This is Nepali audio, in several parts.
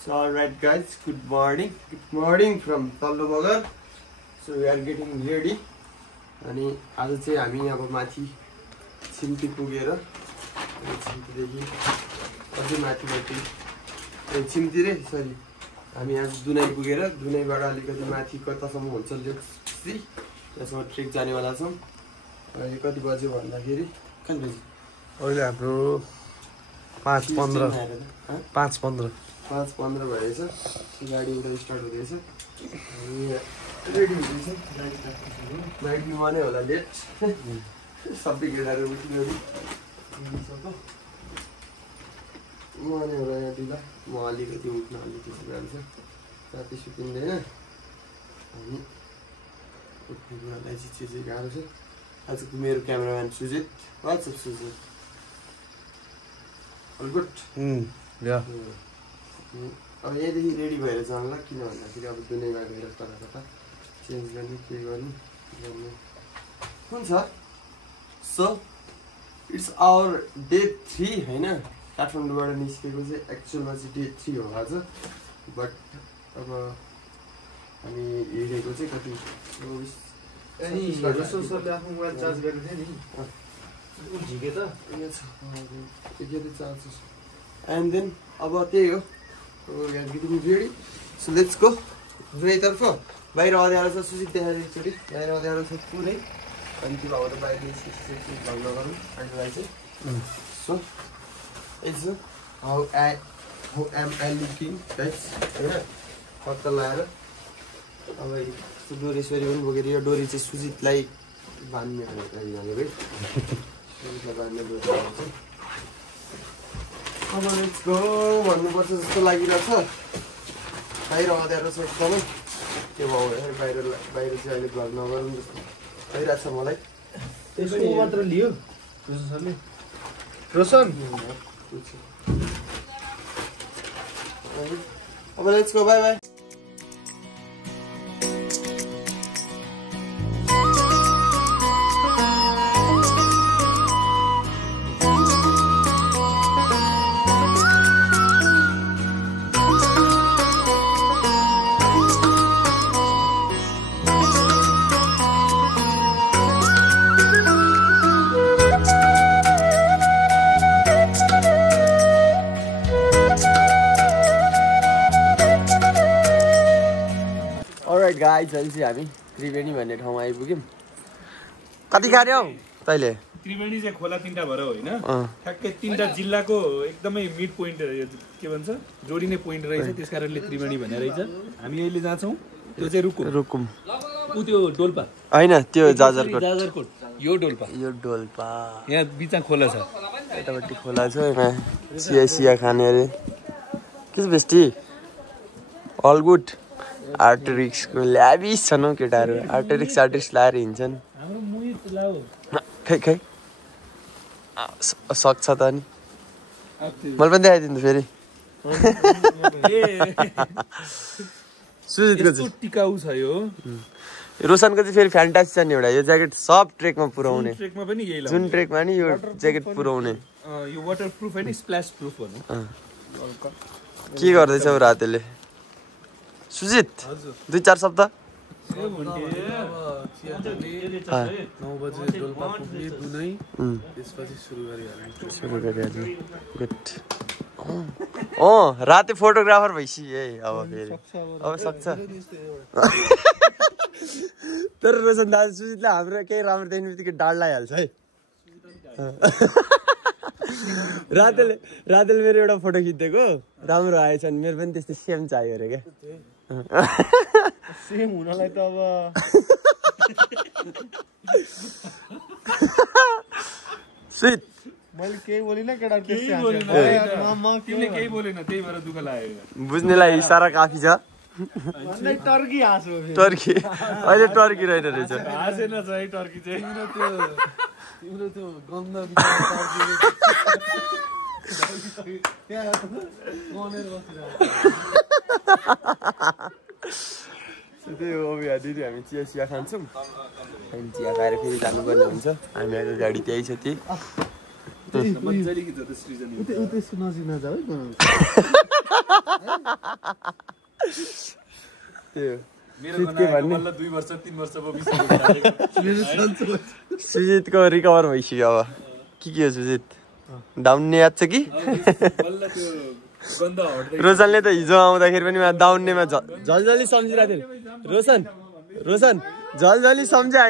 So alright guys, good morning from Tallo Magar. So we are getting ready. अनि आज चाहिँ हामी अब माथि छिम्ती पुगेर छिम्तीदेखि अझै माथि छिम्ती रे सरी हामी आज दुनाई पुगेर दुनाईबाट अलिकति माथि कतासम्म हुन्छ लेक्सी त्यसमा ट्रेक जानेवाला छौँ। अहिले कति बज्यो भन्दाखेरि कति बज्यो अहिले हाम्रो 5:15 भएछ। गाडी उता स्टार्ट हुँदैछ। रेडी हुँदैछ नाइट न्युमा नै होला लेट सबै केटाहरू उठ्यो म नै होला यहाँ ढिला म अलिकति उठ्न त्यसो जान्छ राति सुतिँदैन अनि उठ्ने कुरालाई चाहिँ गाह्रो छ। आजको मेरो cameraman Sujit what's up Sujit all good अब यहाँदेखि रेडी भएर जाउँला किन भन्दाखेरि अब दुनियाँमा गएर कता चेन्ज गर्ने के गर्ने हुन्छ। सो इट्स आवर डे 3 होइन काठमाडौँबाट निस्केको चाहिँ एक्चुअलमा चाहिँ डे 3 हो आज। बट अब हामी हिँडेको चाहिँ कति एन्ड देन अब त्यही हो रेडी। So let's go. दुवैतर्फ बाहिर अँध्यारो छ सुजित देखाएर एकचोटि बाहिर अँध्यारो छ पुरै अनि त्यो अब त बाहिर भ्लग नगरौँ हामीलाई चाहिँ। So it's how am I looking guys होइन पत्ता लगाएर अब डोरीश्वरी पनि बोकेर यो डोरी चाहिँ सुजितलाई बाँध्ने भनेको है सुजितलाई बाँध्ने डोरी चाहिँ अब लेट्स गो भन्नुपर्छ जस्तो लागिरहेछ। बाहिर अँध्यारो छ एकदमै त्यो भयो बाहिर चाहिँ अहिले भ्लग नगरौँ जस्तो भइरहेछ मलाई। त्यसको मात्र लियो रोशन अब let's go by by. Guys अहिले चाहिँ हामी त्रिवेणी भन्ने ठाउँमा आइपुग्यौँ। कति खाने हौ तैँले? त्रिवेणी चाहिँ खोला तिनटा भएर होइन ठ्याक्कै तिनटा जिल्लाको एकदमै मिड पोइन्ट के भन्छ जोडिने पोइन्ट रहेछ त्यस कारणले त्रिवेणी भन्ने रहेछ। हामी अहिले जहाँ छौँ त्यो चाहिँ रुकुम ऊ त्यो डोल्पा होइन त्यो जाजरकोट यो डोल्पा यहाँ बिचमा खोला छ यतापट्टि खोला छ चिया खाने अरे के बेस्टी अल गुड। आर्टरिक्सको ल्याबिस छन् हौ केटाहरू आर्टरिक्स लाएर हिँड्छन् खै सक्छ त नि मैले पनि देखाइदिन्छु फेरि सुजितको चाहिँ टिकाउ छ यो रोशनको चाहिँ फेरि फ्यान्टासी छ नि एउटा यो ज्याकेट सब ट्रेकमा पुऱ्याउने ट्रेकमा पनि यही जुन ट्रेकमा नि यो ज्याकेट पुऱ्याउने यो वाटर प्रुफ होइन स्प्ल्यास प्रुफ भनौँ। के गर्दैछौ रातेले सुजित 2-4 शब्द? 9 बजे डोल्पा पुग्ने दुनाई त्यसपछि सुरु गरिहाल्ने गुड। राति फोटोग्राफर भइसि है अब फेरि अब सक्छ तर रोशन दाजु सुजितले हाम्रो केही राम्रो देख्ने बित्तिकै डाँड लगाइहाल्छ है। रातेले मेरो एउटा फोटो खिचिदिएको राम्रो आएछ नि मेरो पनि त्यस्तै सेम चाहियो अरे क्या सेम हुनलाई त अब स्विट मैले केही बोलिनँ केटा केही बोलेन त्यही भएर दुःख लाग्यो बुझ्नेलाई इसारा काफी छ। टर्की हाँसो टर्की अहिले टर्की रहेन रहेछ हाँसेन चाहिँ टर्की चाहिँ तिम्रो त्यो गन्ध त्यही हो दिदी हामी चिया खान्छौँ अनि चिया खाएर फेरि जानुपर्ने हुन्छ। हामीहरूको गाडी त्यही छ त्यही मजाले गीत हो त सृजन उतै नजिक नजाऊ है त्यो मेरो गनाएको 2 वर्ष 3 वर्ष सुजितको रिकभर भइसक्यो अब के हो सुजित दाउन्ने याद छ कि रोशनले त हिजो आउँदाखेरि पनि दाउन्नेमा झलझली सम्झिरहेको थियो रोशन झलझली सम्झ्या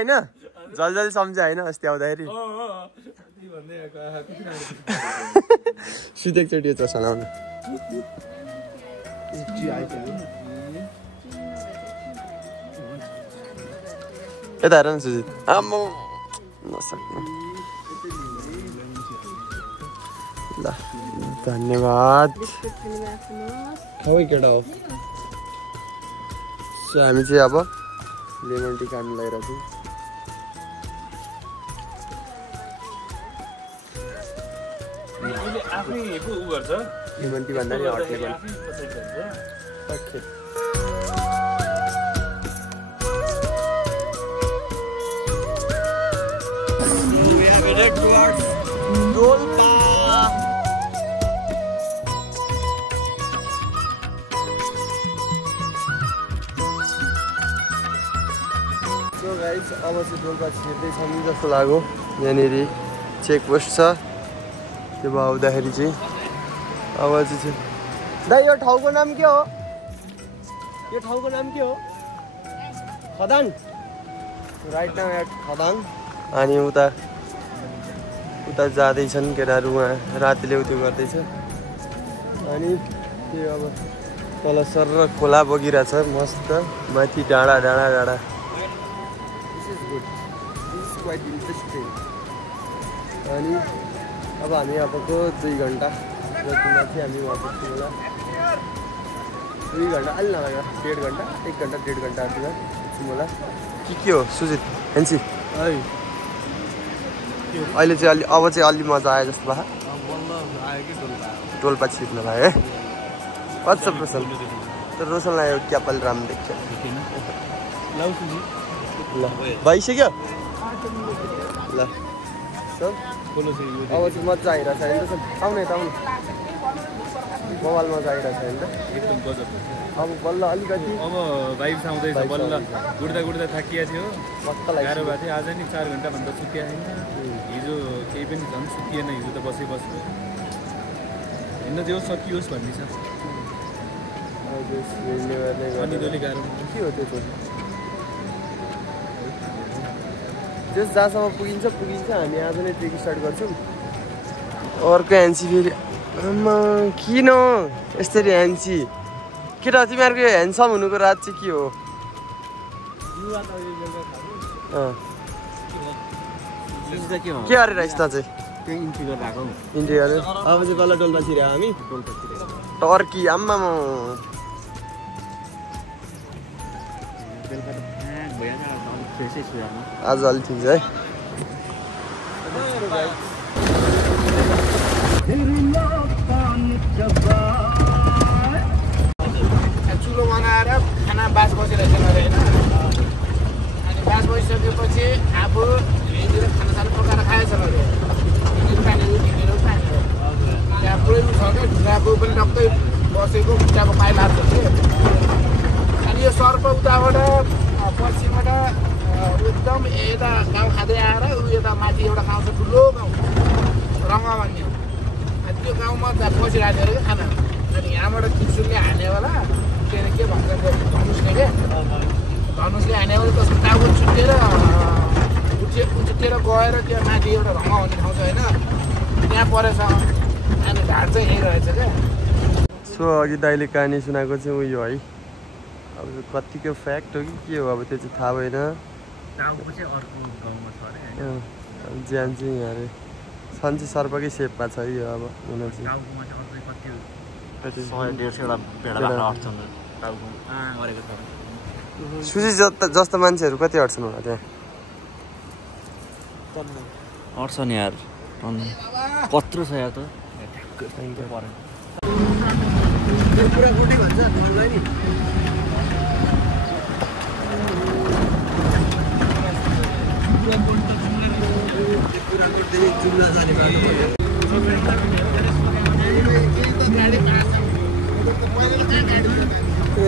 होइन अस्ति आउँदाखेरि सुतेको चोटि चस्मा लाउनु यता हेर न सुजित आम्मा नसक्नु ल धन्यवाद खै केटा हो सो हामी चाहिँ अब लेमन टी खानु लागिरहेको छौँ लेमन टी भन्दा नि hot lemon towards Dolpa. So guys, अब चाहिँ डोल्पा छिर्दैछौँ जस्तो लाग्यो यहाँनिर चेक पोस्ट छ त्यो आउँदाखेरि चाहिँ अब चाहिँ दाइ यो ठाउँको नाम के हो खदाङ राइट नाउ एट खदाङ अनि उता जाँदैछन् केटाहरू उहाँ रातिले उत्यो गर्दैछ अनि त्यो अब तल सर र खोला बगिरहेछ मस्त माथि डाँडा this is good this is quite interesting अनि अब हामी यहाँको 2 घन्टा जतिमा चाहिँ हामी वहाँ पुग्छौँ होला 2 घन्टा अलि नलाग्यो 1.5 घन्टा 1 घन्टा 1.5 घन्टा जतिमा पुग्छौँ होला के हो सुजित हेन्सी अहिले चाहिँ अब चाहिँ अलि मजा आयो जस्तो भयो डोल्पा छिर्न भयो है अच्छा रोशन तर रोशनलाई क्यापल राम देख्छ ल भइसक्यो ल अब चाहिँ मजा आइरहेछ होइन आउनु यता आउनु मोबाइल मजा आइरहेछ होइन एकदम गजब अब बल्ल अलिकति अब भाइब्स आउँदैछ बल्ल गुड्दा थाकिया थियो गाह्रो भएको थियो आज नि 4 घन्टाभन्दा सुत्या छैन हिजो केही पनि झन् सुतिएन हिजो त बस्यो हिँड्न जो सकियोस् भन्ने छ अनि दोली गाह्रो के हो त्यो त्यस जहाँसम्म पुगिन्छ हामी आज नै ट्रेक स्टार्ट गर्छौँ अर्को ह्यान्सी फेरि आम्मा किन यसरी ह्यान्सी केटा तिमीहरूको यो ह्यान्डसम हुनुको रात चाहिँ के हो के गरेर रहेछ त चाहिँ इन्ट्री गरेर अब चाहिँ बल्ल डोल्पा छिर्यो हामी टर्की आम्मामा आज अलि ठिक छ है चुलो बनाएर खाना बास बसिरहेको छ होइन अनि बास बसिसकेपछि आफू हिँडेर खानासाना पकाएर खाएछ अरे हिँडेर त्यहाँ पुरै छ क्या ढुङ्गाको पनि टक्कै बसेको खुट्टाको पाइला छ कि अनि यो सर्प उताबाट पश्चिमबाट एकदम यता गाउँ खाँदै आएर ऊ यता माथि एउटा गाउँ छ ठुलो गाउँ रङ्गा भन्ने त्यो गाउँमा बसिरहेको थियो अरे खाना अनि यहाँबाट किसुरले हानेवाला के अरे के भन्छ धनुषले के धनुषले हानेवाला त्यसको टाउको छुट्टिएर गएर त्यहाँ माथि एउटा रङ्गा भन्ने ठाउँ छ होइन त्यहाँ परेछ अनि घाट चाहिँ यहीँ रहेछ क्या सो अघि दाइले कहानी सुनाएको चाहिँ उयो है अब कतिको फ्याक्ट हो कि के हो अब त्यो चाहिँ थाहा भएन ज्यान चाहिँ यहाँ अरे सन्ची सर्पकै सेपमा छ यो अब हुन चाहिँ सुजी जस्तो मान्छेहरू कति अट्छन् होला त्यहाँ अट्छन् यार कत्रो छ यार त पुरा गुटी भन्छ मलाई नि पुरा गुटी जुम्ला जाने बाटो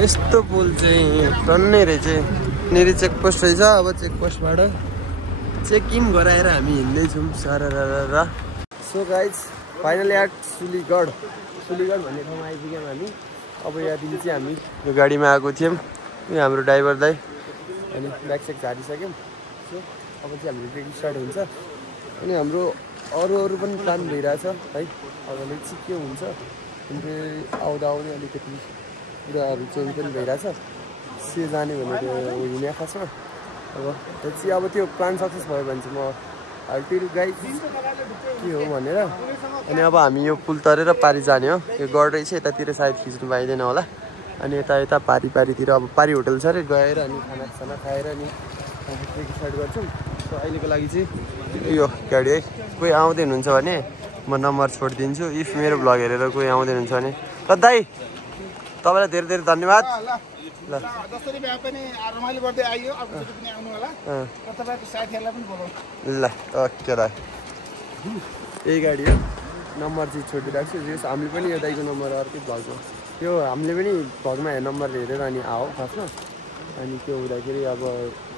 यस्तो पुल चाहिँ टन्नै रहेछ यहाँनिर चेकपोस्ट रहेछ अब चेकपोस्टबाट चेक इन गराएर हामी हिँड्दैछौँ सारा सो गाइज फाइनली एट सुलीगढ भन्ने ठाउँमा आइपुग्यौँ हामी अब यहाँदेखि चाहिँ हामी यो गाडीमा आएको थियौँ यो हाम्रो ड्राइभर दाइ अनि ब्याकसेक झारिसक्यौँ सो अब चाहिँ हाम्रो ट्रेक स्टार्ट हुन्छ अनि हाम्रो अरू पनि प्लान भइरहेछ है अब चाहिँ के हुन्छ अनि आउँदा आउने अलिकति कुराहरू चेन्ज पनि भइरहेछ से जाने भनेर हुने खासमा अब त्यो प्लान सक्सेस भयो भने चाहिँ म टेल गाइड के हो भनेर अनि अब हामी यो पुल तरेर पारि जाने हो यो गड रहेछ यतातिर सायद खिच्नु पाइँदैन होला अनि यता पारितिर अब पारि होटल छ अरे गएर अनि खाना खाएर अनि ट्रेक स्टार्ट गर्छौँ सो अहिलेको लागि चाहिँ यो गाडी है कोही आउँदै हुनुहुन्छ भने म नम्बर छोडिदिन्छु इफ मेरो भ्लग हेरेर कोही आउँदै हुनुहुन्छ भने दाइ तपाईँलाई धेरै धेरै धन्यवाद ल जसरी भए पनि रमाइलो गर्दै आइयो अरूचोटि पनि आउनु होला तपाईँको साथीहरूलाई पनि बोलाउनु ल ओके दाइ यही गाडी हो नम्बर चाहिँ छोडिदिइरहेको छु जस हामीले पनि यो दाइको नम्बर अर्कै भ्लगको त्यो हामीले पनि भ्लगमा नम्बर हेरेर अनि आऊ खासमा अनि त्यो हुँदाखेरि अब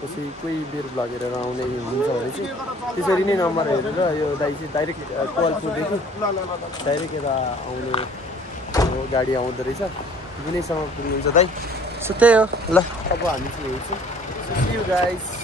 कोही बेर भ्लग हेरेर आउने हुन्छ भने चाहिँ त्यसरी नै नम्बर हेरेर यो दाइ चाहिँ डाइरेक्ट कोलपुरदेखि डाइरेक्ट यता आउने गाडी आउँदो रहेछ जुनैसँग पुगिन्छ दाइ सो त्यही हो ल अब हामी चाहिँ हेर्छौँ गाइस